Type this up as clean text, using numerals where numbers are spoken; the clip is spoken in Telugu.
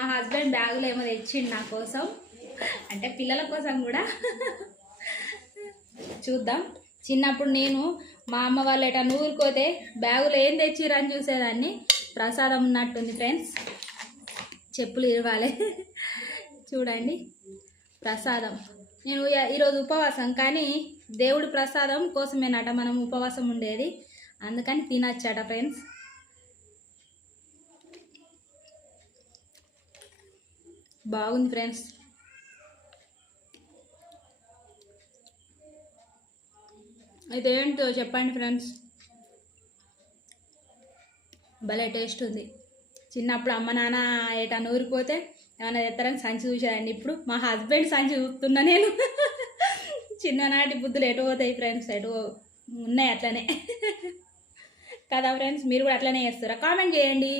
మా హస్బెండ్ బ్యాగులు ఏమో తెచ్చిండు నా కోసం, అంటే పిల్లల కోసం కూడా. చూద్దాం. చిన్నప్పుడు నేను మా అమ్మ వాళ్ళు ఎటా ఊరుకోతే బ్యాగులు ఏం తెచ్చిరని చూసేదాన్ని. ప్రసాదం ఉన్నట్టుంది ఫ్రెండ్స్, చెప్పులు ఇరవాలి. చూడండి ప్రసాదం. నేను ఈరోజు ఉపవాసం, కానీ దేవుడి ప్రసాదం కోసమేనట మనం ఉపవాసం ఉండేది, అందుకని తినచ్చట ఫ్రెండ్స్. బాగుంది ఫ్రెండ్స్. అయితే ఏంటో చెప్పండి ఫ్రెండ్స్, భలే టేస్ట్ ఉంది. చిన్నప్పుడు అమ్మ నాన్న ఏటా ఊరిపోతే ఏమైనా తెస్తారని సంచి చూసేదాన్ని. ఇప్పుడు మా హస్బెండ్ సంచి చూస్తున్నా నేను. చిన్ననాటి బుద్ధులు ఎటు పోతాయి ఫ్రెండ్స్, ఎటు ఉన్నాయి అట్లనే కదా ఫ్రెండ్స్. మీరు కూడా అట్లనే చేస్తారా? కామెంట్ చేయండి.